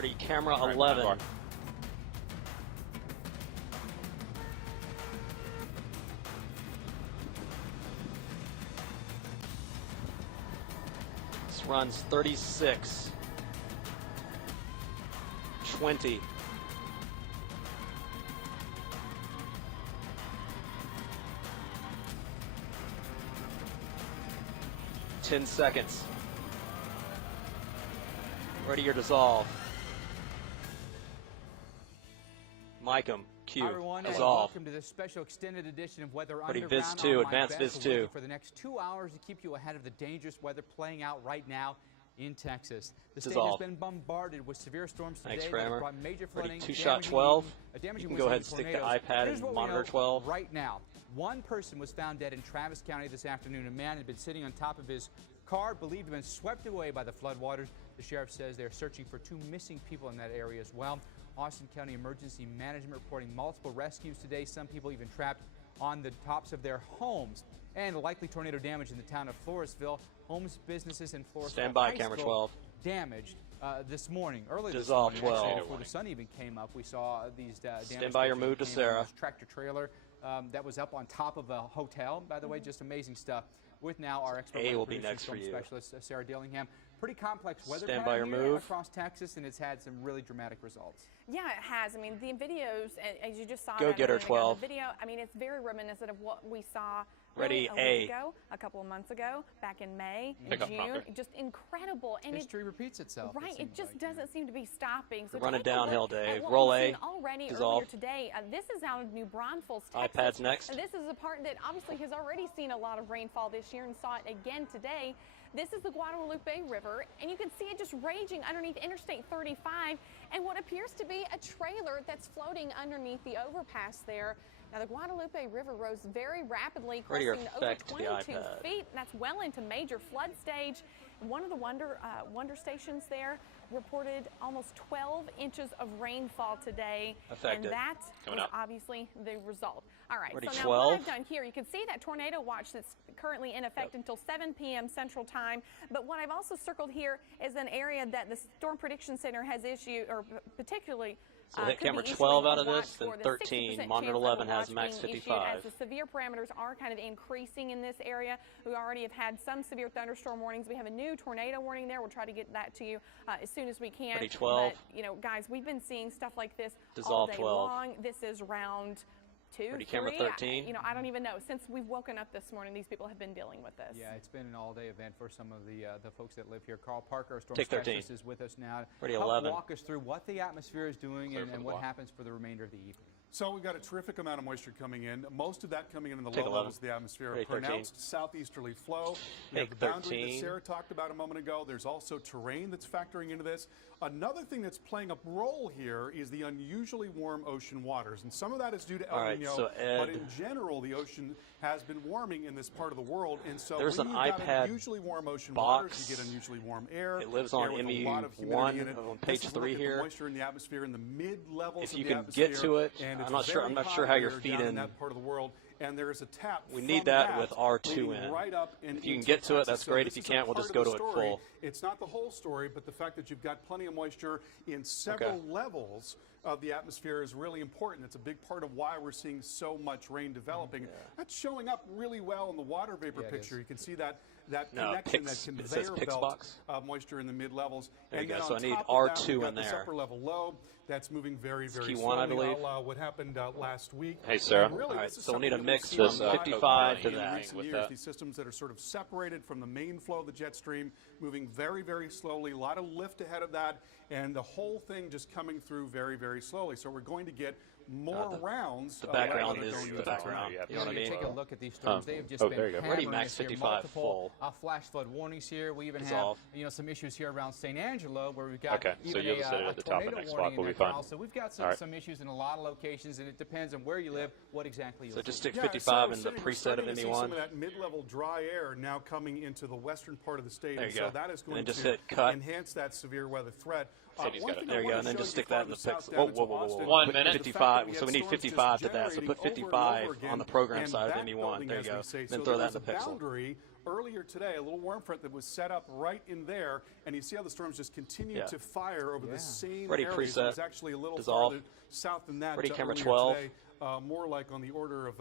Ready, camera All right, 11. bar. This runs 36. 20. Ten seconds. Ready your dissolve. Mic 'em. Q. Hi everyone, and Dissolve. welcome to this special extended edition of Weather Ready, Underground. Viz 2, I'm Mike advanced Viz Best, 2. working for the next 2 hours to keep you ahead of the dangerous weather playing out right now in Texas. The state Dissolve. has been bombarded with severe storms today Thanks, that Framer. have brought major flooding. Ready, two-shot damaging 12. even- damaging You can winds go ahead and and stick the tornadoes. iPad Here's and what we monitor know 12. Right now, one person was found dead in Travis County this afternoon. A man had been sitting on top of his car, believed to have been swept away by the floodwaters. The sheriff says they're searching for 2 missing people in that area as well. Austin County Emergency Management reporting multiple rescues today, some people even trapped on the tops of their homes. And likely tornado damage in the town of Floresville. Homes, businesses in Floresville. Stand by, High camera School 12. damaged this morning, early Dissolve this morning, actually, 12. before the sun even came up. We saw these damage. Stand by your move to Sarah. Tractor trailer that was up on top of a hotel. By the way, just amazing stuff. With now our expert A weather will be producer, next for storm you. specialist Sarah Dillingham. Pretty complex weather Stand pattern by your here move. across Texas, and it's had some really dramatic results. Yeah, it has. I mean, the videos, as you just saw, Go that get her, a minute ago, 12. The video, I mean, it's very reminiscent of what we saw Ready, really a A. week ago, a couple of months ago, back in May, Pick up June. prompter. Just incredible. And History repeats itself. Right, it just doesn't seem to be stopping. So Running take a look downhill, at Dave. what Roll we've A. seen already Dissolve. earlier today. This is out of New Braunfels, Texas. iPad's next. And this is a part that obviously has already seen a lot of rainfall this year and saw it again today. This is the Guadalupe River, and you can see it just raging underneath Interstate 35 and what appears to be a trailer that's floating underneath the overpass there. Now, the Guadalupe River rose very rapidly, Ready your crossing over effect to the 22 iPad. feet. That's well into major flood stage. One of the wonder stations there reported almost 12 inches of rainfall today. Affected. And that Coming was up. obviously the result. All right, Ready, so now 12. what I've done here, you can see that tornado watch that's currently in effect until 7 p.m. Central Time. But what I've also circled here is an area that the Storm Prediction Center has issued, or particularly So hit could be camera issuing 12 a out of watch this, then for. The 13. 60% Monitor chance of a 11 has watch max being issued 55. As the severe parameters are kind of increasing in this area. We already have had some severe thunderstorm warnings. We have a new tornado warning there. We'll try to get that to you as soon as we can. Ready, 12. But, you know, guys, we've been seeing stuff like this Dissolve all day 12. long. This is round 2, Ready, 3. camera 13. You know, I don't even know. Since we've woken up this morning, these people have been dealing with this. Yeah, it's been an all-day event for some of the folks that live here. Carl Parker, our storm Take 13. specialist, is with us now. Ready, Help 11. walk us through what the atmosphere is doing Clear and for the what block. happens for the remainder of the evening. So we've got a terrific amount of moisture coming in. Most of that coming in the Take low 11. levels of the atmosphere. Ready, A pronounced southeasterly flow. We have Take the boundary 13. that Sarah talked about a moment ago. There's also terrain that's factoring into this. Another thing that's playing a role here is the unusually warm ocean waters. And some of that is due to El All right, Nino, so Ed- but in general, the ocean has been warming in this part of the world. And so There's when an you've got iPad unusually warm ocean box. waters, you get unusually warm air. It lives air on with a MU lot of humidity 1 in it. on This page is a 3 look at here. the moisture in the atmosphere in the mid-levels If of you the can atmosphere. get to it, and I'm it's not sure very how hot you're here down feeding- in that part of the world, and there is a tap. We from need that with R2 leading in. right up and If you can into get to it, Texas. that's So great. this If you is a can't, we'll part just of go the to it story. full. It's not the whole story, but the fact that you've got plenty of moisture in several levels of the atmosphere is really important. It's a big part of why we're seeing so much rain developing. That's showing up really well in the water vapor Yeah, it picture. is. You can see that No, connection, Pix- that it says conveyor Pix belt box. of moisture in the mid levels. There you And go. then So on I need top of that, R2 we've got in this there. upper level low that's moving very, very Q1, slowly. I believe. A la what happened last week. Hey, Sarah. And really, All right, this is so we'll need a something that we've mix seen from a lot 55 to in that. recent With years. that. These systems that are sort of separated from the main flow of the jet stream, moving very, very slowly. A lot of lift ahead of that, and the whole thing just coming through very, very slowly. So we're going to get more rounds. The of background weather is going the into background. Yeah, You know what I You mean? take a look at these storms. They have just oh, been there you go. Ready, hammering max us here. 55 Multiple full. flash flood warnings here. We even Dissolve. have some issues here around St. Angelo where we've got Okay, so even you'll just set it a at the top of the tornado next warning block. in We'll there, be fine. Kyle. So we've got All right. some issues in a lot of locations, and it depends on where you live, what exactly you So live. just stick Yeah, 55 as in Sarah the was saying, preset of we're starting to see ME1. some of that mid-level dry air now coming into the western part of the state. There and you so go. that is And going then just to hit cut. enhance that severe weather threat. Said he's got it. There you go, and then just stick that in the pixel. Whoa, whoa, whoa, whoa. 1 minute. 55. So we need 55 to that. So put 55 on the program side of ME1. There you go. Then throw that in the pixel. Earlier today, a little warm front that was set up right in there, and you see how the storms just continue to fire over the same Ready area. preset. So it's actually a little Dissolve. farther south than that. Ready camera earlier 12. Today, more like on the order of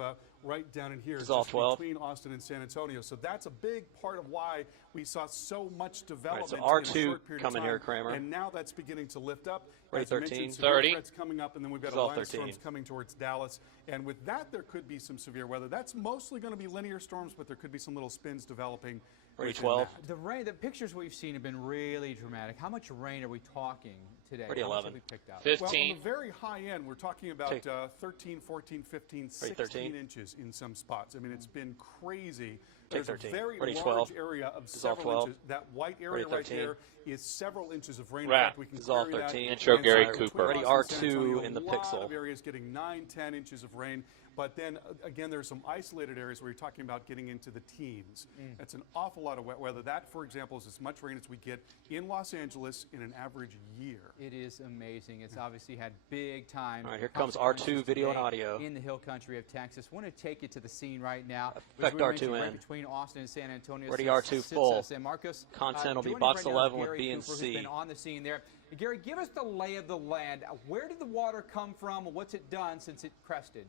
right down in here, Dissolve just 12. between Austin and San Antonio. So that's a big part of why we saw so much development so in a R2 short period of coming time. here, Kramer. And now that's beginning to lift up. Ready As you mentioned, 13. severe 30. threats coming up, and then we've got a Dissolve line of 13. storms coming towards Dallas. And with that, there could be some severe weather. That's mostly going to be linear storms, but there could be some little spins developing. Ready within 12. that. The rain, the pictures we've seen have been really dramatic. How much rain are we talking today? Ready How much 11. have we picked up? 15. Well, on the very high end, we're talking about Take- 13, 14, 15, 16 13. inches in some spots. I mean, it's been crazy. Take There's 13. a very Ready large 12. area of Dissolve several 12. inches. That white area Ready right 13. there is several inches of rain. Wrap. In fact, we can Dissolve query that. 13. Intro And Gary so between Cooper. Ready Austin and San R2 Antonio, in the a lot pixel. of areas getting 9, 10 inches of rain. But then again, there's some isolated areas where you're talking about getting into the teens. That's an awful lot of wet weather. That, for example, is as much rain as we get in Los Angeles in an average year. It is amazing. It's obviously had big time. All right, here comes consequences R2 video and today audio. in the hill country of Texas. Want to take you to the scene right now. Effect As we R2 mentioned, right in. between Austin and San Antonio. Ready sits- R2 sits, full. San Marcos. Content will be Joining box us right now is 11 with Gary B and Cooper, C. who's been on the scene there. And Gary, give us the lay of the land. Where did the water come from? What's it done since it crested?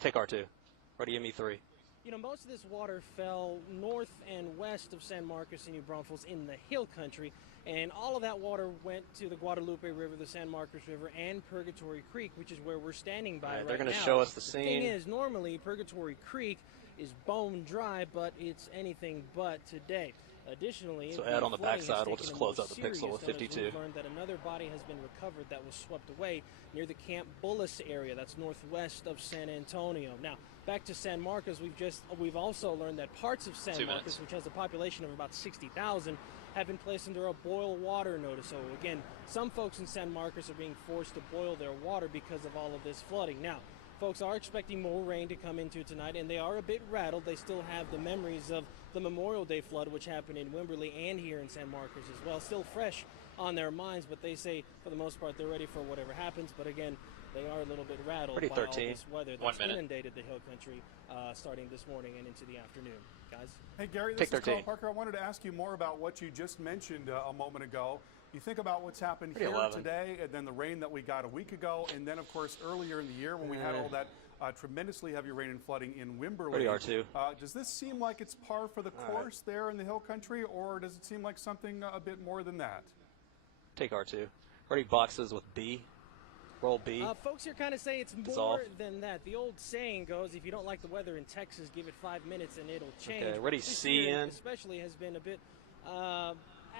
Take R2. Ready ME3. You know, most of this water fell north and west of San Marcos and New Braunfels in the hill country, and all of that water went to the Guadalupe River, the San Marcos River, and Purgatory Creek, which is where we're standing by All right, right they're now. going to show us the The thing scene. is, normally Purgatory Creek is bone dry, but it's anything but today. Additionally, So Ed, on the flooding backside, has we'll taken just a close more out the pixel serious with note as 52. We've learned that another body has been recovered that was swept away near the Camp Bullis area. That's northwest of San Antonio. Now, back to San Marcos, we've also learned that parts of San 2 Marcos, minutes. which has a population of about 60,000, have been placed under a boil water notice. So again, some folks in San Marcos are being forced to boil their water because of all of this flooding. Now, folks are expecting more rain to come into tonight, and they are a bit rattled. They still have the memories of the Memorial Day flood, which happened in Wimberley and here in San Marcos as well. Still fresh on their minds, but they say for the most part they're ready for whatever happens. But again, they are a little bit rattled Ready, by 13. all this weather 1 that's minute. inundated the hill country starting this morning and into the afternoon. Guys? Hey, Gary, this Take is Carl 13. Parker. I wanted to ask you more about what you just mentioned a moment ago. You think about what's happened Pretty here 11. today, and then the rain that we got a week ago, and then, of course, earlier in the year when we had all that tremendously heavy rain and flooding in Wimberley. Ready, R2. Does this seem like it's par for the course there in the hill country, or does it seem like something a bit more than that? Take R2. Ready boxes with B. Roll B. Folks here kind of say it's more Dissolve. than that. The old saying goes, if you don't like the weather in Texas, give it 5 minutes and it'll change. Okay, ready, This C year in. especially has been a bit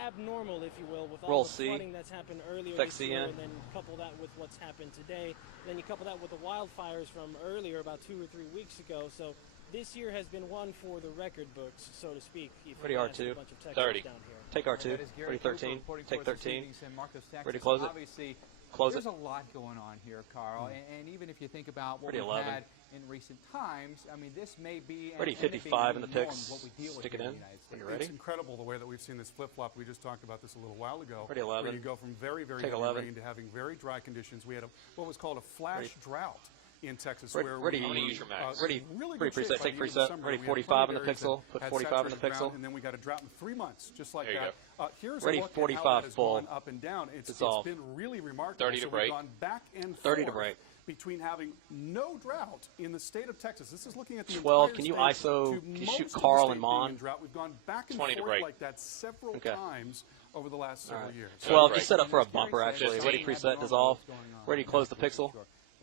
abnormal, if you will, with all Roll the C. flooding that's happened earlier Effect this C year, in. and then couple that with what's happened today. Then you couple that with the wildfires from earlier, about 2 or 3 weeks ago. So this year has been one for the record books, so to speak. If Ready, you ask R2. a bunch of Texans 30. down here. Take R2. That is Gary Ready, Cooper 13. reporting Take for us this 13. evening, San Marcos, Texas. Ready, close it. Obviously, Close there's it. a lot going on here, Carl. And even if you think about what Ready, we've 11. had in recent times, I mean, this may be and Ready, end up being 55 in the the norm, picks. what we deal with Stick it here in. the United States. When you're ready. It's incredible the way that we've seen this flip-flop. We just talked about this a little while ago. Ready, 11. Where you go from very, very Take heavy 11. rain to having very dry conditions. We had what was called a flash Ready. drought in Texas. Ready- where ready. we I'm gonna use your max. really Ready, good shape preset. by Take the end of the preset. summer. Ready, We had 45 plenty in the of areas pixel. that Put had 45 in the saturated ground, pixel. and then we got a drought in 3 months, just like There you that. Here's Ready, a look at 45 how that has full. gone up and down. It's Dissolve. been really remarkable. 30 to so break. We've gone back and 30 to forth break. between having no drought in the state of Texas. This is looking at the 12. entire Can you state ISO? to Can you most shoot of the Carl state and being Mon? in drought. We've gone back and 20 to forth break. like that several Okay. times over the last several right. years. 12. Right. Just set up for a And as Gary bumper, said, actually. 15. Ready, preset, dissolve. Ready, close the pixel.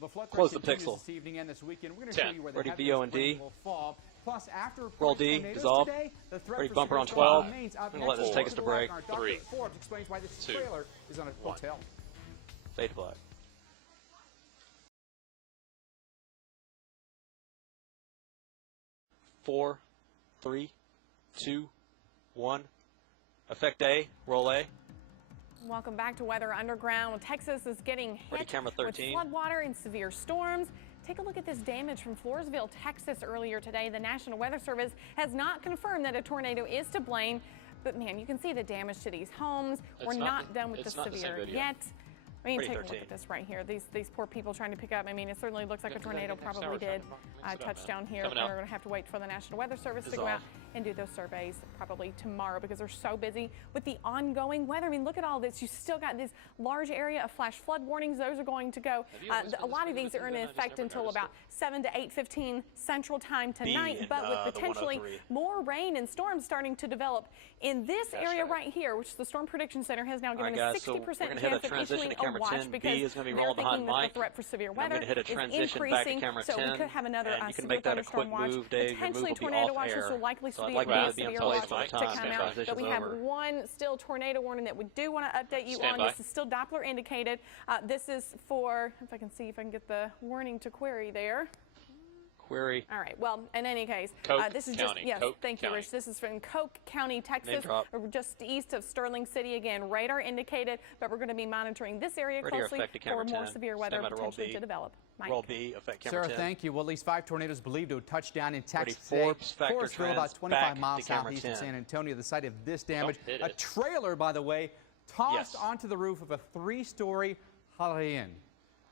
The flood Close threat the continues pixel. this evening and this weekend. We're going to show 10. you where the Ready, heaviest VO and D. rain will fall. Plus, after Roll reporting D, tornadoes dissolve. today, the threat Ready, for bumper severe on storms 12. remains. Up I'm gonna let next, this take us to break. our Dr. 3. Forbes explains why this 2. trailer is on a 1. hotel. Fade to black. 4, 3, 2, 1. Effect A. Roll A. Welcome back to Weather Underground. Texas is getting Ready, hit camera 13. with floodwater and severe storms. Take a look at this damage from Floresville, Texas earlier today. The National Weather Service has not confirmed that a tornado is to blame, But man, you can see the damage to these homes. We're not done with the severe yet. I mean, take a look at this right here. These poor people trying to pick up. I mean, it certainly looks like a tornado probably did touch down here. We're going to have to wait for the National Weather Service to go out and do those surveys probably tomorrow because they're so busy with the ongoing weather. I mean, look at all this. You still got this large area of flash flood warnings. Those are going to go. A lot of these are in effect until about 7 to 8:15 Central Time tonight, but with potentially more rain and storms starting to develop in this area right here, which the Storm Prediction Center has now given a 60% chance of issuing a watch because they're thinking that the threat for severe weather is increasing. So we could have another severe thunderstorm watch. Potentially tornado watches will likely be a severe watch to come out. But we have one still tornado warning that we do want to update you on. This is still Doppler indicated. This is for, if I can see if I can get the warning to query there. Query. All right. Well, in any case, this is just, yes, thank you, Rich. This is from Coke County, Texas, just east of Sterling City. Again, radar indicated, but we're going to be monitoring this area closely for more severe weather potentially to develop. Mike. Roll B, affect camera 10. Sarah, thank you. Well, at least 5 tornadoes believed to touch down in Texas today. Forestville, about 25 miles southeast of San Antonio, the site of this damage. A trailer, by the way, tossed onto the roof of a 3-story Holiday Inn.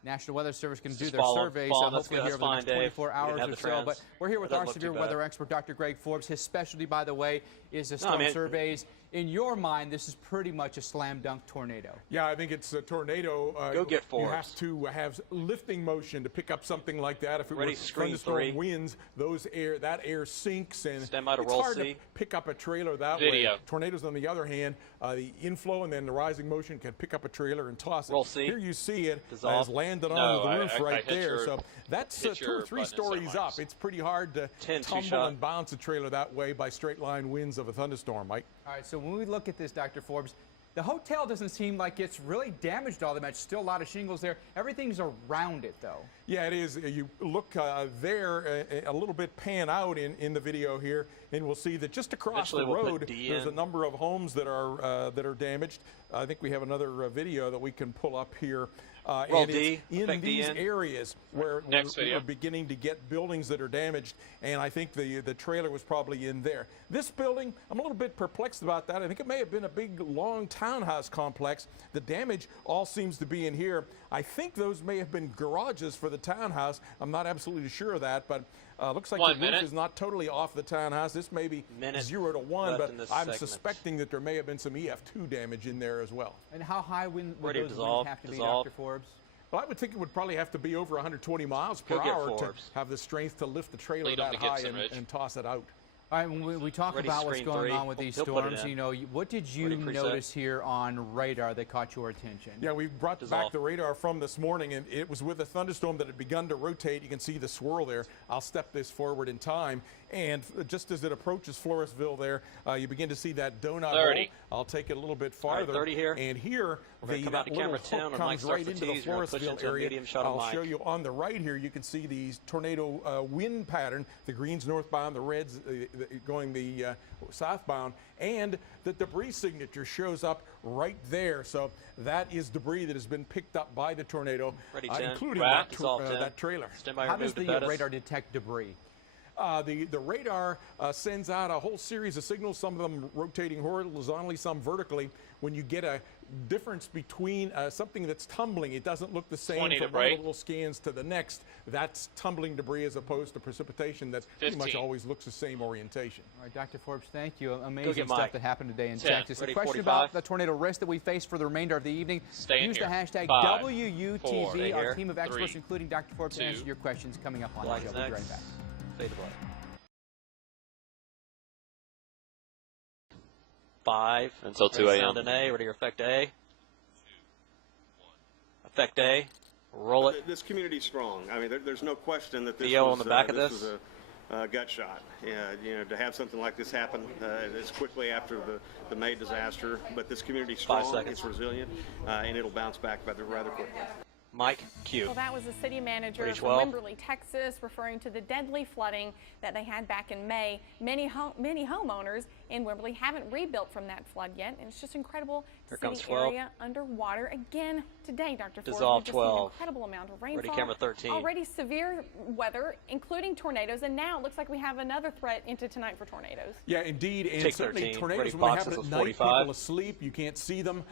National Weather Service can do their surveys hopefully here over the next 24 hours or so. But we're here with our severe weather expert, Dr. Greg Forbes. His specialty, by the way, is the storm surveys. In your mind, this is pretty much a slam dunk tornado. Yeah, I think it's a tornado. Go get Forbes. You have to have lifting motion to pick up something like that. If it were thunderstorm winds, that air sinks, and it's hard to pick up a trailer that way. Tornadoes, on the other hand, the inflow and then the rising motion can pick up a trailer and toss it. Here you see it has landed onto the roof right there. So that's 2 or 3 stories up. It's pretty hard to tumble and bounce a trailer that way by straight line winds of a thunderstorm, Mike. All right, so when we look at this, Dr. Forbes, the hotel doesn't seem like it's really damaged all that much. Still a lot of shingles there. Everything's around it, though. Yeah, it is. You look there a little bit pan out in the video here, and we'll see that just across the road, there's a number of homes that are damaged. I think we have another video that we can pull up here. And it's in these areas where we're beginning to get buildings that are damaged, and I think the trailer was probably in there. This building, I'm a little bit perplexed about that. I think it may have been a big, long townhouse complex. The damage all seems to be in here. I think those may have been garages for the townhouse. I'm not absolutely sure of that, but looks like the roof is not totally off the townhouse. This may be 0 to 1, but I'm suspecting that there may have been some EF2 damage in there as well. And how high would those winds have to be, Dr. Forbes? Well, I would think it would probably have to be over 120 miles per hour to have the strength to lift the trailer that high and toss it out. All right, when we talk about what's going on with these storms, you know, what did you notice here on radar that caught your attention? Yeah, we brought back the radar from this morning, and it was with a thunderstorm that had begun to rotate. You can see the swirl there. I'll step this forward in time, and just as it approaches Floresville there, you begin to see that donut hole. I'll take it a little bit farther. 30 here. And here, that little hook comes right into the Floresville area. I'll show you on the right here, you can see the tornado wind pattern, the greens northbound, the reds going the southbound, and the debris signature shows up right there. So that is debris that has been picked up by the tornado, including that trailer. How does the radar detect debris? The radar sends out a whole series of signals, some of them rotating horizontally, some vertically. When you get a difference between something that's tumbling, it doesn't look the same from one little scans to the next. That's tumbling debris as opposed to precipitation that pretty much always looks the same orientation. All right, Dr. Forbes, thank you. Amazing stuff that happened today in Texas. A question about the tornado risk that we face for the remainder of the evening. Use the hashtag WUTV. Our team of experts, including Dr. Forbes, to answer your questions coming up on the show. We'll be right back. Fade the blood. 5 until 2 a.m. Sound an A. Ready to effect A. Effect A. Roll it. This community's strong. I mean, there's no question that this on the back of was a gut shot. You know, to have something like this happen as quickly after the May disaster, but this community's strong. 5 seconds. It's resilient, and it'll bounce back rather quickly. Mike Q. Well, that was the city manager Ready, from Wimberley, Texas, referring to the deadly flooding that they had back in May. Many homeowners in Wimberley haven't rebuilt from that flood yet, and it's just incredible to see the area underwater again today, Dr. Forbes. Dissolve We've just 12. seen an incredible amount of rainfall. Ready, camera 13. Already severe weather, including tornadoes, and now it looks like we have another threat into tonight for tornadoes. Yeah, indeed, and Take certainly 13. tornadoes Ready, when they Fox, happen at this is night, 45. people asleep, you can't see them.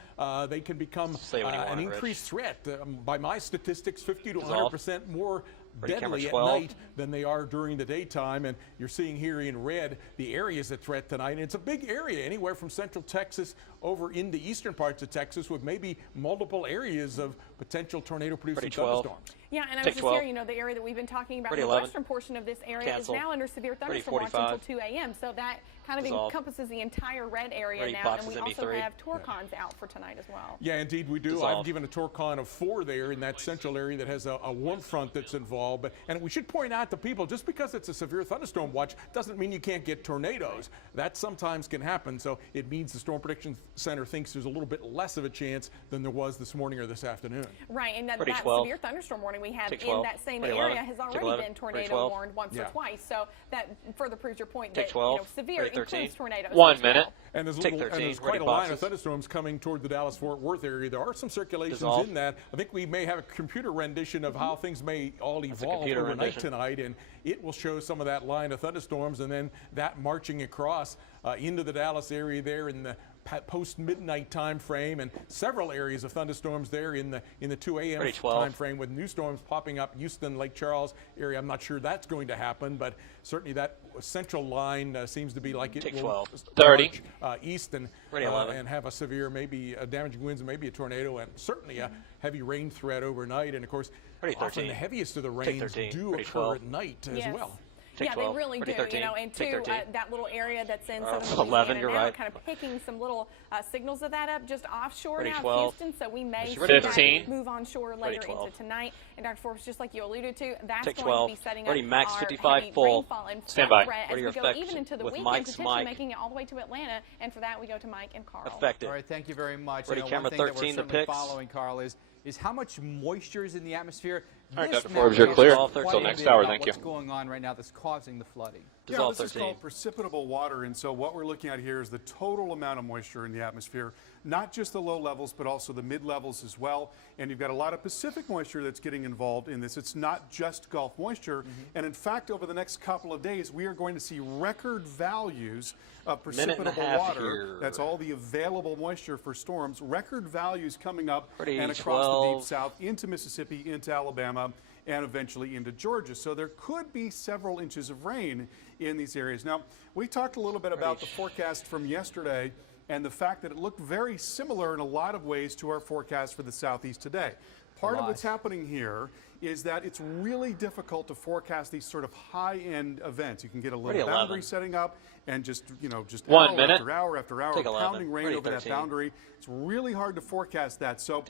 They can become an increased threat. By my statistics, 50 to 100% more deadly at night than they are during the daytime, and you're seeing here in red the areas at threat tonight. And it's a big area, anywhere from central Texas over into eastern parts of Texas, with maybe multiple areas of potential tornado-producing thunderstorms. Yeah, and I was just here, you know, the area that we've been talking about, the western portion of this area is now under severe thunderstorm watch until 2 a.m. So that kind of encompasses the entire red area now, and we also have Torcons out for tonight as well. Yeah, indeed we do. I've given a Torcon of 4 there in that central area that has a warm front that's involved. And we should point out to people, just because it's a severe thunderstorm watch doesn't mean you can't get tornadoes. That sometimes can happen, so it means the Storm Prediction Center thinks there's a little bit less of a chance than there was this morning or this afternoon. Right, and that severe thunderstorm warning we have in that same area has already been tornado warned once or twice. So that further proves your point that severe includes tornadoes. 1 minute. And there's quite a line of thunderstorms coming toward the Dallas-Fort Worth area. There are some circulations in that. I think we may have a computer rendition of how things may all evolve overnight tonight, and it will show some of that line of thunderstorms, and then that marching across into the Dallas area there in the post-midnight time frame, and several areas of thunderstorms there in the 2 a.m. time frame, with new storms popping up. Houston, Lake Charles area, I'm not sure that's going to happen, but certainly that central line seems to be like it will 30 east and have a severe, maybe damaging winds and maybe a tornado, and certainly a heavy rain threat overnight. And of course, often the heaviest of the rains do occur at night as well. Yeah, they really do, you know, and too, that little area that's in southern 11, Louisiana now, kind of picking some little signals of that up just offshore now of Houston, so we may see that move onshore later into tonight. And Dr. Forbes, just like you alluded to, that's going to be setting up Max our 55 heavy full. rainfall and Stand by. threat as we go even into the weekend, potentially making it all the way to Atlanta, and for that we go to Mike and Carl. All right, thank you very much. Ready, camera 13, one thing that we're the certainly picks. following, Carl, is how much moisture is in the atmosphere. All right, Dr. Forbes, you're clear until next hour. Thank you. What's going on right now that's causing the flooding? Yeah, this is called precipitable water, and so what we're looking at here is the total amount of moisture in the atmosphere, not just the low levels, but also the mid levels as well. And you've got a lot of Pacific moisture that's getting involved in this. It's not just Gulf moisture. And in fact, over the next couple of days, we are going to see record values of precipitable water. That's all the available moisture for storms. Record values coming up and across the deep south into Mississippi, into Alabama, and eventually into Georgia. So there could be several inches of rain in these areas. Now, we talked a little bit about the forecast from yesterday and the fact that it looked very similar in a lot of ways to our forecast for the southeast today. Part of what's happening here is that it's really difficult to forecast these sort of high-end events. You can get a little boundary setting up and just hour after hour after hour pounding rain over that boundary. It's really hard to forecast that. So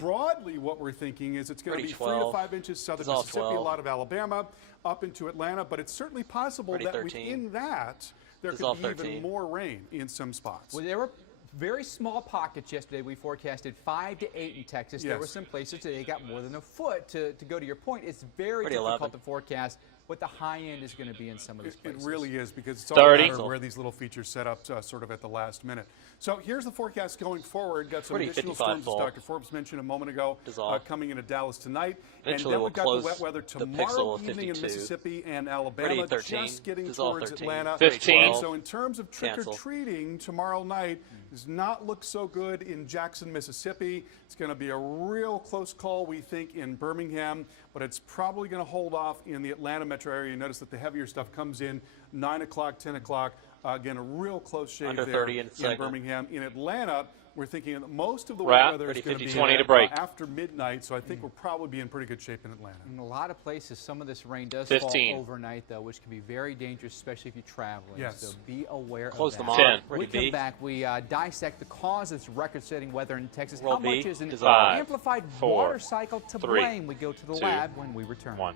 broadly what we're thinking is it's going to be 3 to 5 inches southern Mississippi, a lot of Alabama, up into Atlanta, but it's certainly possible that within that there could be even more rain in some spots. Well, there were very small pockets yesterday. We forecasted 5 to 8 in Texas. There were some places today got more than a foot. To go to your point, it's very difficult to forecast what the high end is going to be in some of these places. It really is, because it's all a matter of where these little features set up sort of at the last minute. So here's the forecast going forward. Got some additional storms, as Dr. Forbes mentioned a moment ago, coming into Dallas tonight. Eventually and then we've got the wet weather tomorrow evening in Mississippi and Alabama, just getting towards Atlanta. 15. So in terms of trick-or-treating tomorrow night, does not look so good in Jackson, Mississippi. It's going to be a real close call, we think, in Birmingham, but it's probably going to hold off in the Atlanta metro area. You notice that the heavier stuff comes in 9 o'clock, 10 o'clock. Again, a real close shave there in Birmingham. In Atlanta, we're thinking that most of the weather is going to be after midnight, so I think we'll probably be in pretty good shape in Atlanta. In a lot of places, some of this rain does fall overnight, though, which can be very dangerous, especially if you're traveling. So be aware of that. Them on. When we come back, we dissect the cause of this record-setting weather in Texas. How much is an 5, amplified 4, water cycle to 3, blame? We go to the 2, lab when we return. 1.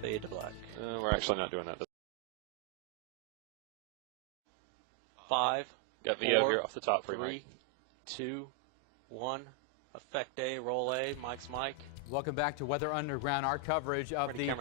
Fade to black. We're actually not doing that. 5. Got VO here off the top for you, 3, 2, 1. Effect A, roll A, Mike's Mike. Welcome back to Weather Underground. Our coverage of the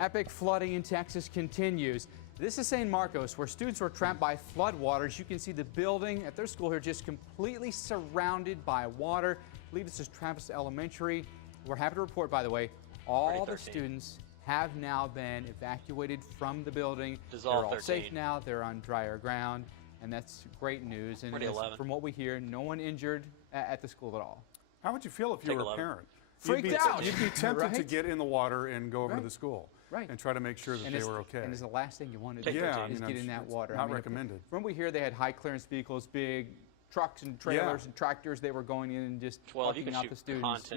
epic flooding in Texas continues. This is San Marcos, where students were trapped by floodwaters. You can see the building at their school here just completely surrounded by water. I believe this is Travis Elementary. We're happy to report, by the way, all the students have now been evacuated from the building. They're all safe now. They're on drier ground, and that's great news. And from what we hear, no one injured at the school at all. How would you feel if you were a parent? Freaked out. You'd be tempted to get in the water and go over to the school and try to make sure that they were okay. And it's the last thing you want to do is get in that water. Not recommended. From what we hear, they had high clearance vehicles, big trucks and trailers and tractors. They were going in and just plucking out the students,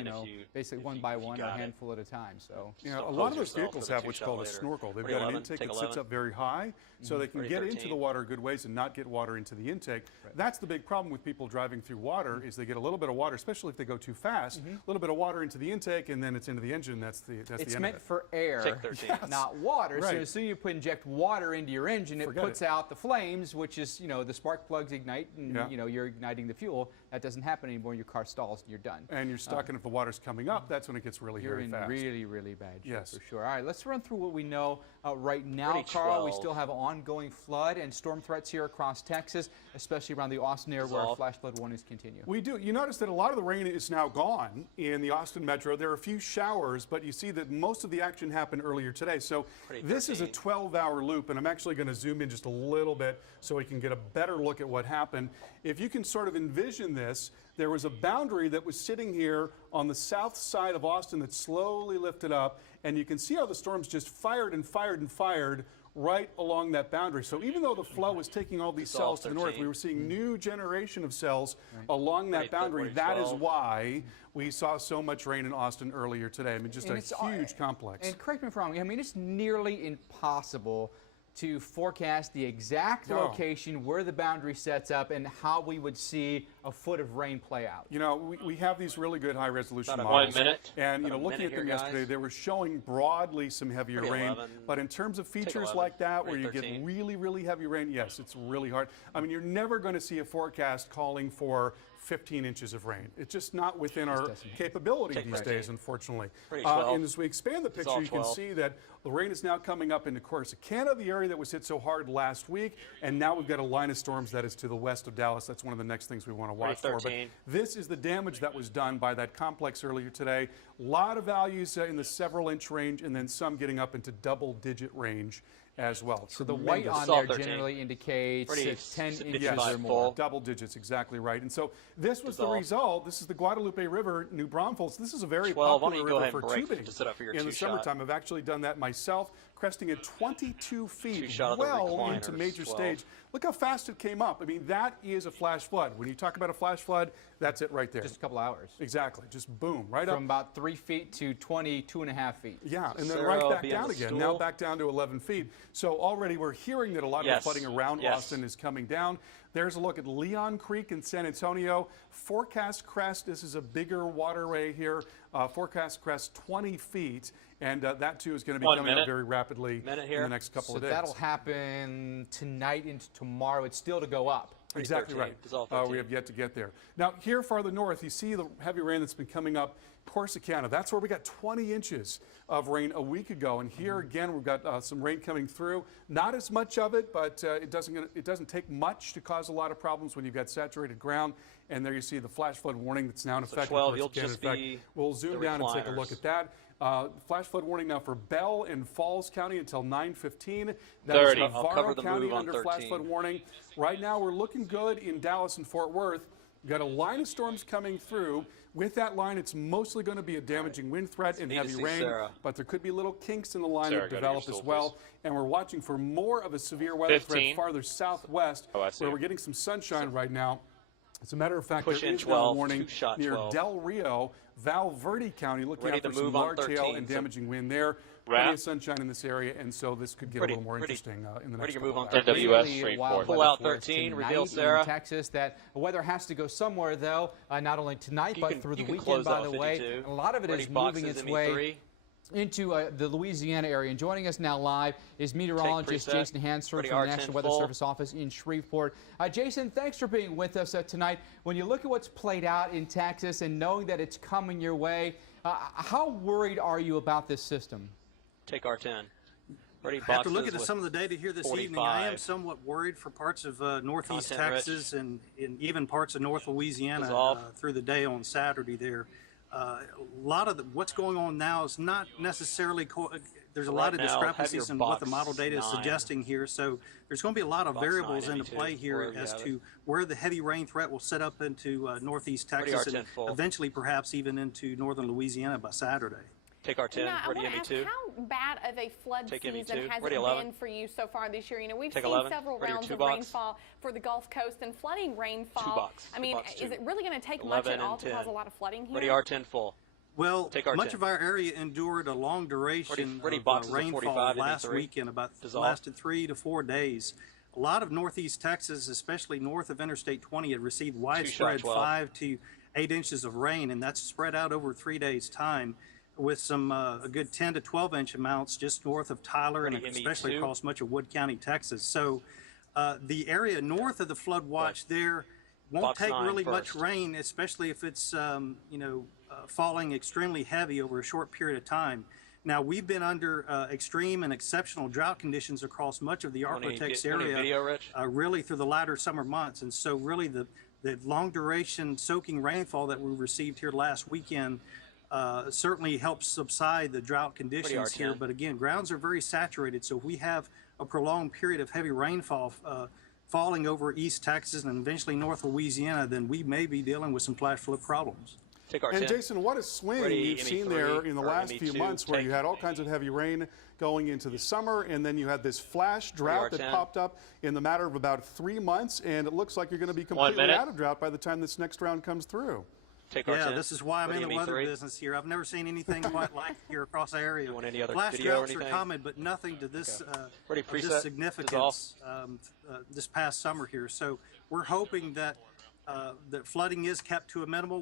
basically one by one or a handful at a time. So a lot of those vehicles have what's called a snorkel. They've got an intake that sits up very high, so they can get into the water a good ways and not get water into the intake. That's the big problem with people driving through water is they get a little bit of water, especially if they go too fast. A little bit of water into the intake, and then it's into the engine. That's the end of it. It's meant for air, not water. So as soon as you inject water into your engine, it puts out the flames, which is the spark plugs ignite, and you're igniting the fuel. That doesn't happen anymore. Your car stalls and you're done. And you're stuck, and if the water's coming up, that's when it gets really you're very fast. You're in really, really bad shape for sure. All right, let's run through what we know right now, Carl. We still have ongoing flood and storm threats here across Texas, especially around the Austin area where our flash flood warnings continue. We do. You notice that a lot of the rain is now gone in the Austin metro. There are a few showers, but you see that most of the action happened earlier today. So this is a 12-hour loop, and I'm actually going to zoom in just a little bit so we can get a better look at what happened. If you can sort of envision this, there was a boundary that was sitting here on the south side of Austin that slowly lifted up, and you can see how the storms just fired and fired and fired right along that boundary. So even though the flow was taking all these cells to the north, we were seeing new generation of cells along that boundary. That is why we saw so much rain in Austin earlier today. I mean, just a huge complex. And correct me if I'm wrong, I mean, it's nearly impossible to forecast the exact location where the boundary sets up and how we would see a foot of rain play out. We have these really good high-resolution models. And, looking at them yesterday, they were showing broadly some heavier rain. But in terms of features like that where you get really, really heavy rain, yes, it's really hard. I mean, you're never going to see a forecast calling for 15 inches of rain. It's just not within our capability these days, unfortunately. And as we expand the picture, you can see that the rain is now coming up into Corsicana, the area that was hit so hard last week, and now we've got a line of storms that is to the west of Dallas. That's one of the next things we want to watch for. But this is the damage that was done by that complex earlier today. A lot of values in the several-inch range, and then some getting up into double-digit range as well. So the white on there generally indicates 10 inches or more. Double digits, exactly right. And so this was the result. This is the Guadalupe River, New Braunfels. This is a very popular river for tubing in the summertime. I've actually done that myself, cresting at 22 feet well into major stage. Look how fast it came up. I mean, that is a flash flood. When you talk about a flash flood, that's it right there. Just a couple hours. Exactly. Just boom, right up. From about 3 feet to 22.5 feet. Yeah, and then right back down again. Now back down to 11 feet. So already we're hearing that a lot of the flooding around Austin is coming down. There's a look at Leon Creek in San Antonio. Forecast crest, this is a bigger waterway here. Forecast crest 20 feet. And that, too, is going to be coming up very rapidly in the next couple of days. So that'll happen tonight into tomorrow. It's still to go up. Exactly right. We have yet to get there. Now, here farther north, you see the heavy rain that's been coming up Corsicana. That's where we got 20 inches of rain a week ago. And here, again, we've got some rain coming through. Not as much of it, but it doesn't take much to cause a lot of problems when you've got saturated ground. And there you see the flash flood warning that's now in effect. 12, you'll just be we'll zoom down and take a look at that. Flash flood warning now for Bell and Falls County until 9:15. That is Navarro County under flash flood warning. Right now we're looking good in Dallas and Fort Worth. We've got a line of storms coming through. With that line, it's mostly going to be a damaging wind threat and heavy rain, but there could be little kinks in the line that develop as well. And we're watching for more of a severe weather threat farther southwest, where we're getting some sunshine right now. As a matter of fact, there is now a warning near Del Rio, Val Verde County, looking out for some large hail and damaging wind there. Plenty of sunshine in this area, and so this could get a little more interesting in the next couple of hours. NWS pull out 13, reveal Sarah. In Texas, that weather has to go somewhere, though, not only tonight, but through the weekend, by the way. A lot of it is moving its way into the Louisiana area. And joining us now live is meteorologist Jason Hansford from the National Weather Service office in Shreveport. Jason, thanks for being with us tonight. When you look at what's played out in Texas and knowing that it's coming your way, how worried are you about this system? Take R10. After looking at some of the data here this evening, I am somewhat worried for parts of northeast Texas and even parts of north Louisiana through the day on Saturday there. A lot of what's going on now is not necessarily, there's a lot of discrepancies in what the model data is suggesting here. So there's going to be a lot of variables into play here as to where the heavy rain threat will set up into northeast Texas and eventually perhaps even into northern Louisiana by Saturday. Take R10. Ready, ME2. How bad of a flood season has it been for you so far this year? You know, we've seen several rounds of rainfall for the Gulf Coast and flooding rainfall. I mean, is it really going to take much at all to cause a lot of flooding here? Ready, R10 full. Well, much of our area endured a long duration of rainfall last weekend, lasted 3 to 4 days. A lot of northeast Texas, especially north of Interstate 20, had received widespread 5 to 8 inches of rain, and that's spread out over 3 days' time, with some a good 10 to 12-inch amounts just north of Tyler and especially across much of Wood County, Texas. So the area north of the flood watch there won't take really much rain, especially if it's falling extremely heavy over a short period of time. Now, we've been under extreme and exceptional drought conditions across much of the Arklatex area really through the latter summer months. And so really the long duration soaking rainfall that we received here last weekend certainly helps subside the drought conditions here. But again, grounds are very saturated. So if we have a prolonged period of heavy rainfall falling over East Texas and eventually North Louisiana, then we may be dealing with some flash flood problems. And Jason, what a swing you've seen there in the last few months where you had all kinds of heavy rain going into the summer, and then you had this flash drought that popped up in the matter of about 3 months, and it looks like you're going to be completely out of drought by the time this next round comes through. Yeah, this is why I'm in the weather business here. I've never seen anything quite like it here across the area. Any other flash droughts are common, but nothing to this, this significance this past summer here. So we're hoping that that flooding is kept to a minimal.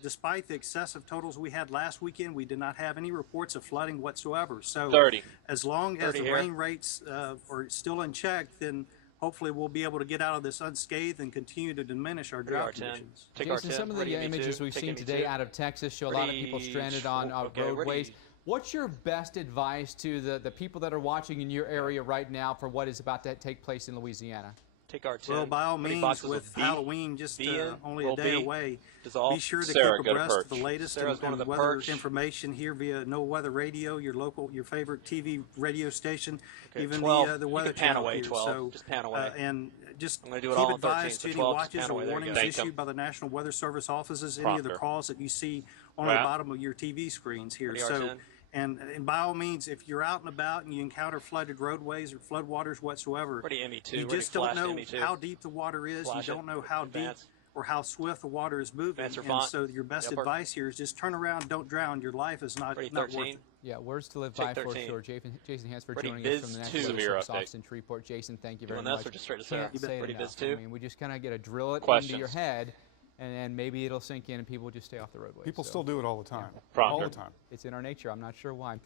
Despite the excessive totals we had last weekend, we did not have any reports of flooding whatsoever. So as long as the rain rates are still in check, then hopefully we'll be able to get out of this unscathed and continue to diminish our drought conditions. Jason, some of the images we've seen today out of Texas show a lot of people stranded on roadways. What's your best advice to the people that are watching in your area right now for what is about to take place in Louisiana? Well, by all means, with Halloween just only a day away, be sure to keep abreast of the latest and weather information here via No Weather Radio, your favorite TV radio station, even the Weather Channel here. So, and just keep advised to any watches or warnings issued by the National Weather Service offices, any of the calls that you see on the bottom of your TV screens here. So. And by all means, if you're out and about and you encounter flooded roadways or floodwaters whatsoever, you just don't know how deep the water is. You don't know how deep or how swift the water is moving. And so your best advice here is just turn around, don't drown. Your life is not worth it. Yeah, words to live by for sure. Jason Hansford joining us from the National Weather Service office in Shreveport. Jason, thank you very much. Can't say it enough. I mean, we just kind of get to drill it into your head. And maybe it'll sink in and people will just stay off the roadway. People still do it all the time. All the time. It's in our nature. I'm not sure why.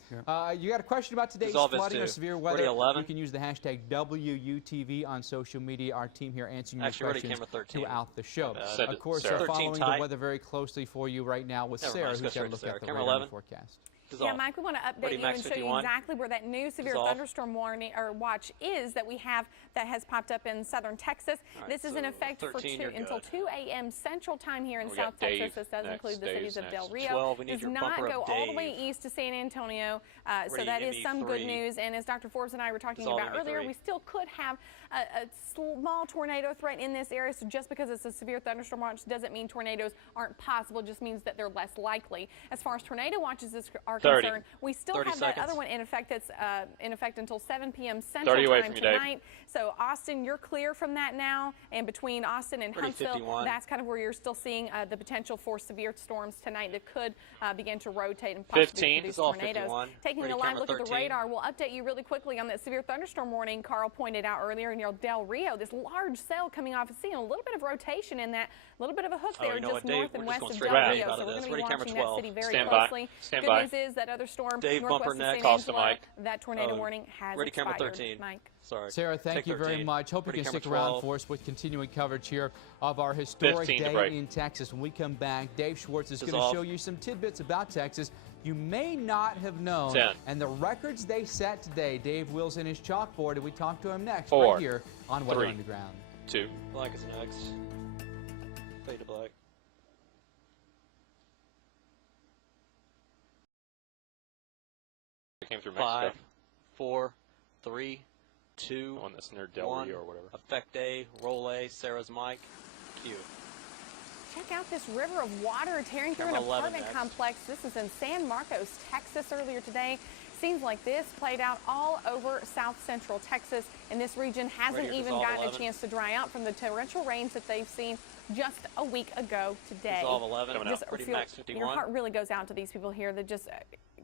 You got a question about today's flooding or severe weather? You can use the hashtag WUTV on social media. Our team here answering your questions throughout the show. Of course, following the weather very closely for you right now with Sarah, who's got to look at the radar forecast. Yeah, Mike, we want to update you and show you exactly where that new severe thunderstorm warning or watch is that we have that has popped up in southern Texas. This is in effect for until 2 a.m. Central Time here in South Texas. This does include the cities of Del Rio. Does not go all the way east to San Antonio, so that is some good news. And as Dr. Forbes and I were talking about earlier, we still could have a small tornado threat in this area. So just because it's a severe thunderstorm watch doesn't mean tornadoes aren't possible. It just means that they're less likely. As far as tornado watches are concerned, we still have that other one in effect that's in effect until 7 p.m. Central Time tonight. So Austin, you're clear from that now, and between Austin and Huntsville, that's kind of where you're still seeing the potential for severe storms tonight that could begin to rotate and possibly produce tornadoes. Taking a live look at the radar, we'll update you really quickly on that severe thunderstorm warning Carl pointed out earlier near Del Rio. This large cell coming off, seeing a little bit of rotation in that, a little bit of a hook there just north and west of Del Rio. So we're going to be watching that city very closely. Good news is is that other storm. Dave, northwest bumper of next. St. Costa, Angela. Mike. That tornado warning has Ready expired. camera 13. Mike. Sorry. Sarah, thank you very much. Hope you can stick around for us with continuing coverage here of our historic day in Texas. When we come back, Dave Schwartz is going to show you some tidbits about Texas you may not have known. 10. And the records they set today. Dave wheels in his chalkboard, and we talk to him next 4, right here on Weather 3, Underground. 2. Black is next. Fade to black. Came through Mexico. 5, 4, 3, 2, On this near Del 1. Rio or whatever. Effect A, roll A, Sarah's mic, Q. Check out this river of water tearing through an Camera 11 apartment next. complex. This is in San Marcos, Texas earlier today. Scenes like this played out all over south central Texas, and this region hasn't Ready to even dissolve gotten 11. a chance to dry out from the torrential rains that they've seen just a week ago today. Dissolve 11. Coming out. Ready max 51. Your heart really goes out to these people here that just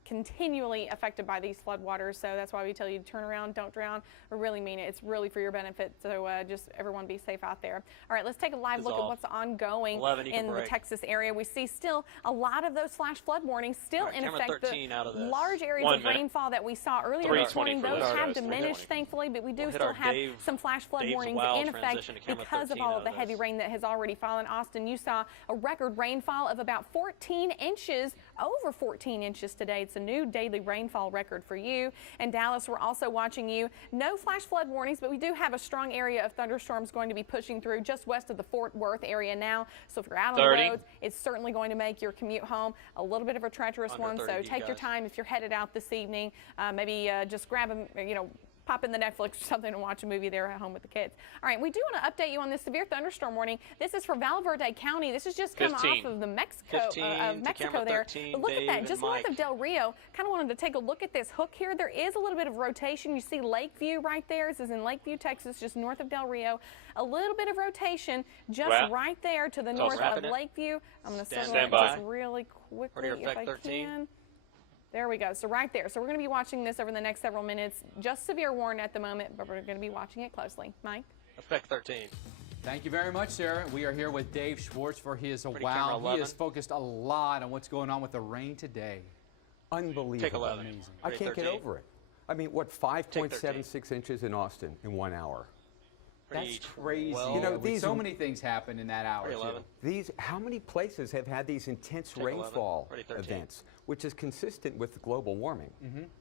continually affected by these floodwaters, so that's why we tell you to turn around, don't drown. We really mean it. It's really for your benefit, so just everyone be safe out there. All right, let's take a live look at what's ongoing in the Texas area. We see still a lot of those flash flood warnings still in effect. The large areas of rainfall that we saw earlier this morning, those have diminished, thankfully, but we do still have some flash flood warnings in effect because of all of the heavy rain that has already fallen. Austin, you saw a record rainfall of about 14 inches, over 14 inches today. It's a new daily rainfall record for you. And Dallas, we're also watching you. No flash flood warnings, but we do have a strong area of thunderstorms going to be pushing through just west of the Fort Worth area now. So if you're out on the roads, it's certainly going to make your commute home a little bit of a treacherous one. So take your time if you're headed out this evening. Maybe just grab a, pop in the Netflix or something and watch a movie there at home with the kids. All right, we do want to update you on this severe thunderstorm warning. This is for Val Verde County. This is just come off of the Mexico there. But look at that, just north of Del Rio. Kind of wanted to take a look at this hook here. There is a little bit of rotation. You see Lakeview right there. This is in Lakeview, Texas, just north of Del Rio. A little bit of rotation just right there to the north of Lakeview. I'm going to circle it just really quickly if I can. There we go. So right there. So we're going to be watching this over the next several minutes. Just severe warning at the moment, but we're going to be watching it closely. Mike? Effect 13. Thank you very much, Sarah. We are here with Dave Schwartz for his wow. He has focused a lot on what's going on with the rain today. Unbelievable. Take 11. Amazing. I can't get over it. I mean, what, 5.76 inches in Austin in 1 hour? That's crazy. So many things happen in that hour, too. How many places have had these intense rainfall events, which is consistent with global warming,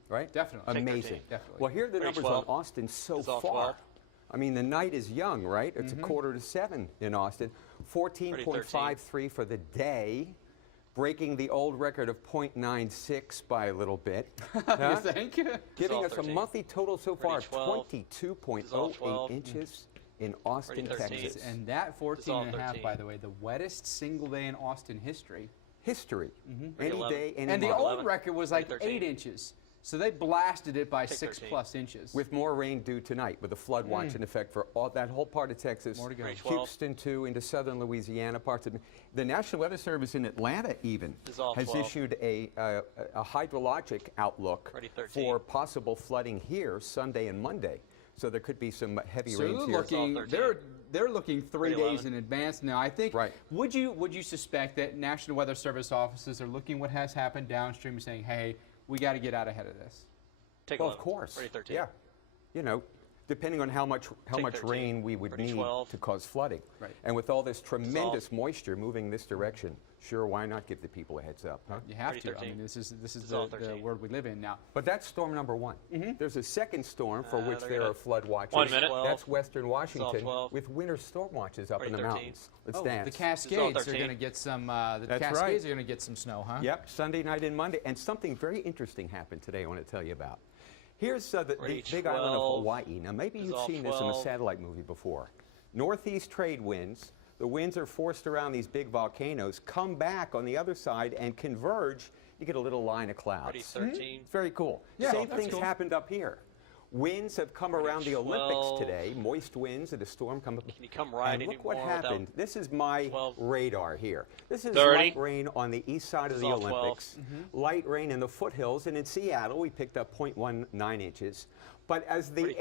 right? Definitely. Amazing. Definitely. Well, here are the numbers on Austin so far. I mean, the night is young, right? It's 6:45 in Austin. 14.53 for the day, breaking the old record of 0.96 by a little bit. You think? Giving us a monthly total so far of 22.08 inches in Austin, Texas. And that 14.5, by the way, the wettest single day in Austin history. Any day, any And the month. old record was like 8 inches. So they blasted it by 6+ inches. With more rain due tonight, with a flood watch in effect for that whole part of Texas. More to go. Houston, too, into southern Louisiana, parts of the National Weather Service in Atlanta even has issued a hydrologic outlook for possible flooding here Sunday and Monday. So there could be some heavy rains here. They're looking 3 days in advance now. I think. Would you suspect that National Weather Service offices are looking what has happened downstream and saying, hey, we got to get out ahead of this? Well, of course. Yeah. Depending on how much rain we would need to cause flooding. And with all this tremendous moisture moving this direction, sure, why not give the people a heads up? Huh? You have to. I mean, this is the world we live in now. But that's storm number 1. There's a second storm for which there are flood watches. 1 minute. That's western Washington with winter storm watches up in the mountains. Let's dance. The Cascades are going to get some. Cascades are going to get some snow, huh? Yep. Sunday night and Monday, and something very interesting happened today. I want to tell you about. Here's the big island of Hawaii. Now, maybe you've seen this in a satellite movie before. Northeast trade winds. The winds are forced around these big volcanoes, come back on the other side and converge. You get a little line of clouds. It's very cool. Same things happened up here. Winds have come around the Olympics today. Moist winds and a storm come up. Can you come right and look what happened. This is my radar here. This is 30. light rain on the east side of the Olympics. Light rain in the foothills. And in Seattle, we picked up 0.19 inches. But as the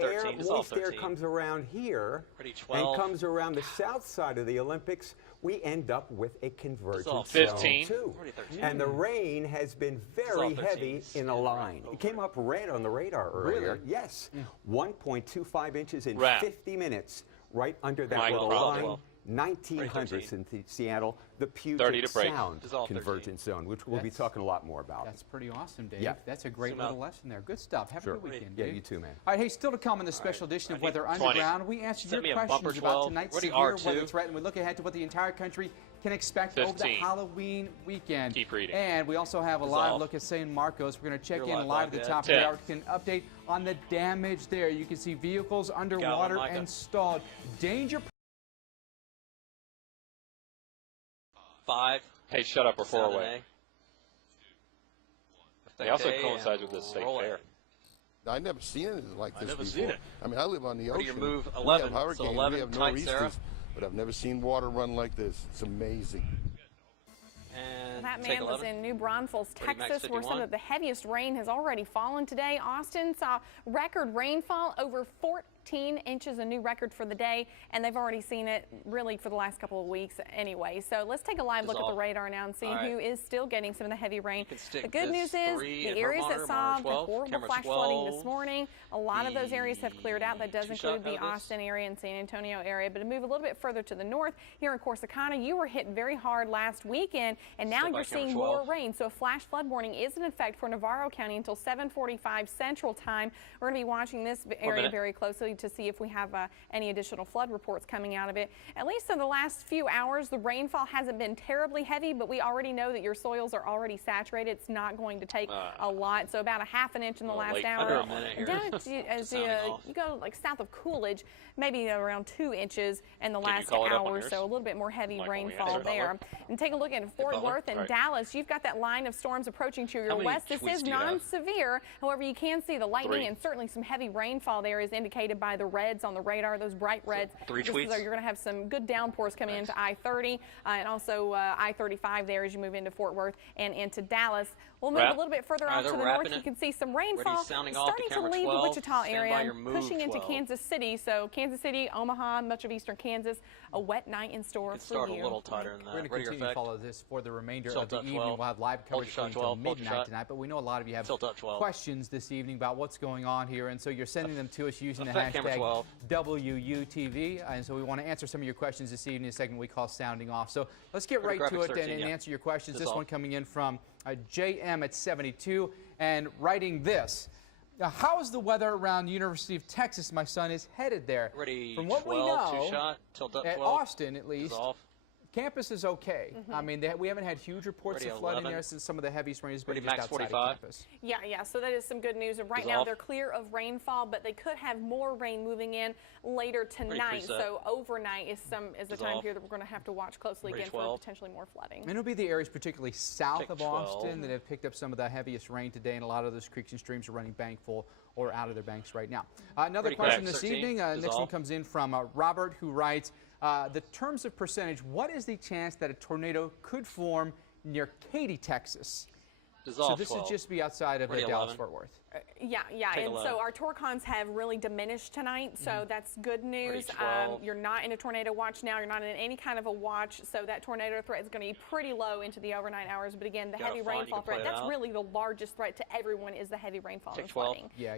moist air comes around here and comes around the south side of the Olympics, we end up with a convergence zone too. And the rain has been very heavy in a line. It came up red on the radar earlier. Really? Yes. 1.25 inches in 50 minutes right under that little line. 1900s in Seattle, the Puget Sound convergence zone, which we'll be talking a lot more about. That's pretty awesome, Dave. Yeah. That's a great little lesson there. Good stuff. Have a good weekend, Yeah, Dave. you too, man. All right, hey, still to come in the special edition of Weather Underground, we answered your questions about tonight's severe weather threat, and we look ahead to what the entire country can expect over the Halloween weekend. Keep reading. And we also have a live look at San Marcos. We're going to check in live at the top of the hour. We can update on the damage there. You can see vehicles underwater and stalled. Danger. 5. Hey, shut up, we're 4 away. It also coincides with the state fair. I've never seen anything like this before. Seen it. I mean, I live on the ocean. Your move 11, we have hurricanes, so 11, we have nor'easters, but I've never seen water run like this. It's amazing. And that man was in New Braunfels, Texas, where some of the heaviest rain has already fallen today. Austin saw record rainfall, over 14 inches, a new record for the day, and they've already seen it really for the last couple of weeks anyway. So let's take a live look at the radar now and see who is still getting some of the heavy rain. The good news is the areas that saw the horrible flash flooding this morning, a lot of those areas have cleared out. That does include the Austin area and San Antonio area. But to move a little bit further to the north, here in Corsicana, you were hit very hard last weekend, and now you're seeing more rain. So a flash flood warning is in effect for Navarro County until 7:45 Central Time. We're going to be watching this area very closely to see if we have any additional flood reports coming out of it. At least in the last few hours, the rainfall hasn't been terribly heavy, but we already know that your soils are already saturated. It's not going to take a lot. So about a ½ inch in the last hour. Down as you go like south of Coolidge, maybe around 2 inches in the last hour. So a little bit more heavy rainfall there. And take a look at Fort Worth and Dallas. You've got that line of storms approaching to your west. This is non-severe. However, you can see the lightning and certainly some heavy rainfall there is indicated by the reds on the radar, those bright reds. You're going to have some good downpours coming into I-30 and also I-35 there as you move into Fort Worth and into Dallas. We'll move a little bit further off to the north. You can see some rainfall starting to leave the Wichita area and pushing into Kansas City. So Kansas City, Omaha, much of eastern Kansas, a wet night in store for you. A little tighter than that. We're going to continue to follow this for the remainder of the evening. We'll have live coverage until midnight tonight, but we know a lot of you have questions this evening about what's going on here, and so you're sending them to us using the hashtag WUTV, and so we want to answer some of your questions this evening in a segment we call Sounding Off. So let's get right to it and answer your questions. This one coming in from JM at 72 and writing this. Now, how is the weather around the University of Texas? My son is headed there. From what we know, at Austin at least, campus is okay. I mean, we haven't had huge reports of flooding there since some of the heaviest rain has been just outside of campus. Yeah, so that is some good news. And right now they're clear of rainfall, but they could have more rain moving in later tonight. So overnight is the time period that we're going to have to watch closely again for potentially more flooding. And it'll be the areas particularly south of Austin that have picked up some of the heaviest rain today, and a lot of those creeks and streams are running bank full or out of their banks right now. Another question this evening, next one comes in from Robert, who writes, the terms of percentage, what is the chance that a tornado could form near Katy, Texas? So this would just be outside of Dallas-Fort Worth. Yeah, and so our torcons have really diminished tonight, so that's good news. You're not in a tornado watch now. You're not in any kind of a watch, so that tornado threat is going to be pretty low into the overnight hours. But again, the heavy rainfall threat, that's really the largest threat to everyone is the heavy rainfall and flooding. Yeah,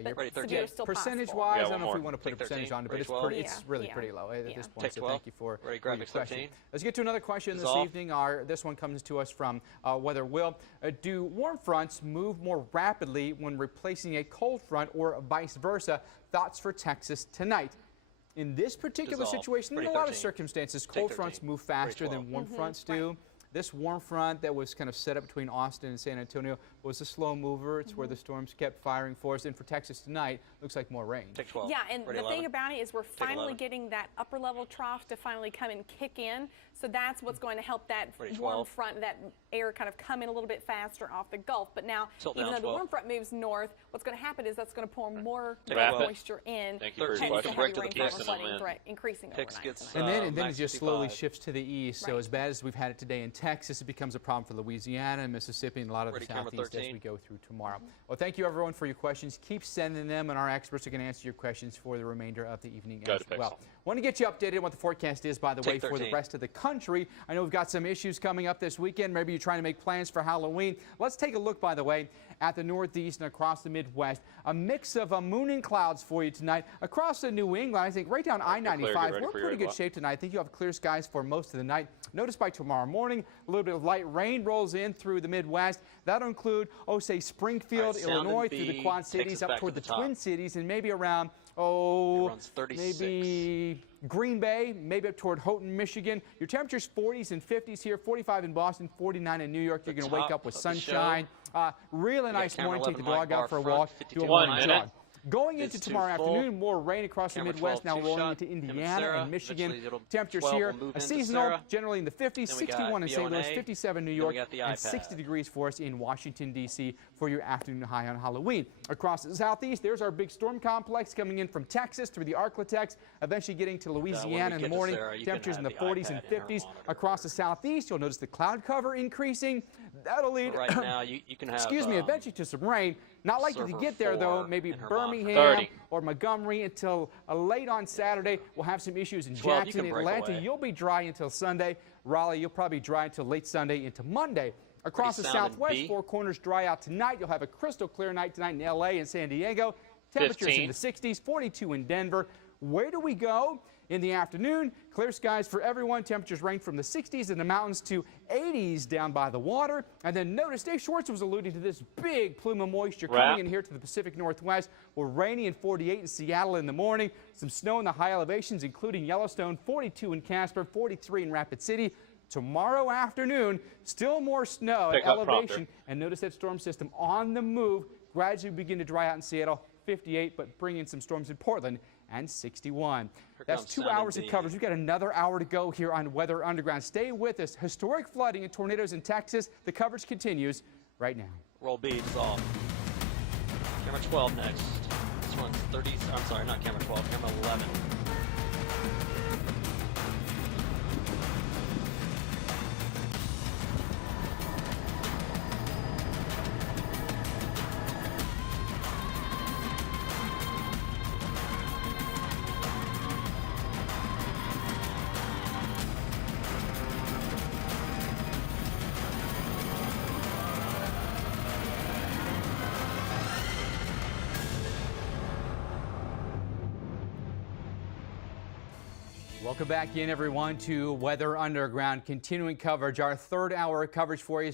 percentage-wise, I don't know if we want to put a percentage on it, but it's really pretty low at this point, so thank you for your question. Let's get to another question this evening. This one comes to us from Weather Will. Do warm fronts move more rapidly when replacing a cold front or vice versa? Thoughts for Texas tonight. In this particular situation, in a lot of circumstances, cold fronts move faster than warm fronts do. This warm front that was kind of set up between Austin and San Antonio was a slow mover. It's where the storms kept firing for us. And for Texas tonight, looks like more rain. Yeah, and the thing about it is we're finally getting that upper level trough to finally come and kick in. So that's what's going to help that warm front, that air kind of come in a little bit faster off the Gulf. But now, even though the warm front moves north, what's going to happen is that's going to pour more moisture in. Thank you for your question. Heavy rainfall and flooding threat increasing overnight. And then it just slowly shifts to the east. So as bad as we've had it today in Texas, it becomes a problem for Louisiana and Mississippi and a lot of the southeast as we go through tomorrow. Well, thank you, everyone, for your questions. Keep sending them, and our experts are going to answer your questions for the remainder of the evening as well. Want to get you updated on what the forecast is, by the way, for the rest of the country. I know we've got some issues coming up this weekend. Maybe you're trying to make plans for Halloween. Let's take a look, by the way, at the Northeast and across the Midwest. A mix of moon and clouds for you tonight. Across the New England, I think right down I-95, we're in pretty good shape tonight. I think you have clear skies for most of the night. Notice by tomorrow morning, a little bit of light rain rolls in through the Midwest. That'll include, say, Springfield, Illinois, through the Quad Cities, up toward the Twin Cities, and maybe around, maybe Green Bay, maybe up toward Houghton, Michigan. Your temperatures 40s and 50s here, 45 in Boston, 49 in New York. You're going to wake up with sunshine. Really nice morning. Take the dog out for a walk. Do a morning jog. Going into tomorrow afternoon, more rain across the Midwest, now rolling into Indiana and Michigan. Temperatures here, a seasonal, generally in the 50s, 61 in St. Louis, 57 in New York, and 60 degrees for us in Washington, D.C. for your afternoon high on Halloween. Across the southeast, there's our big storm complex coming in from Texas through the Arklatex, eventually getting to Louisiana in the morning. Temperatures in the 40s and 50s. Across the southeast, you'll notice the cloud cover increasing. That'll lead, right now, you can have, eventually to some rain. Not likely to get there, though. Maybe Birmingham or Montgomery until late on Saturday. We'll have some issues in Jackson, Atlanta. You'll be dry until Sunday. Raleigh, you'll probably be dry until late Sunday into Monday. Across the southwest, Four Corners dry out tonight. You'll have a crystal clear night tonight in L.A. and San Diego. Temperatures in the 60s, 42 in Denver. Where do we go? In the afternoon, clear skies for everyone. Temperatures range from the 60s in the mountains to 80s down by the water. And then notice Dave Schwartz was alluding to this big plume of moisture coming in here to the Pacific Northwest. Well, rainy and 48 in Seattle in the morning. Some snow in the high elevations, including Yellowstone, 42 in Casper, 43 in Rapid City. Tomorrow afternoon, still more snow at elevation. And notice that storm system on the move. Gradually begin to dry out in Seattle, 58, but bring in some storms in Portland and 61. That's 2 hours of coverage. We've got another hour to go here on Weather Underground. Stay with us. Historic flooding and tornadoes in Texas. The coverage continues right now. Roll beads off. Camera 12 next. This one's 30. I'm sorry, not camera 12. Camera 11. Welcome back in, everyone, to Weather Underground. Continuing coverage. Our third hour of coverage for you.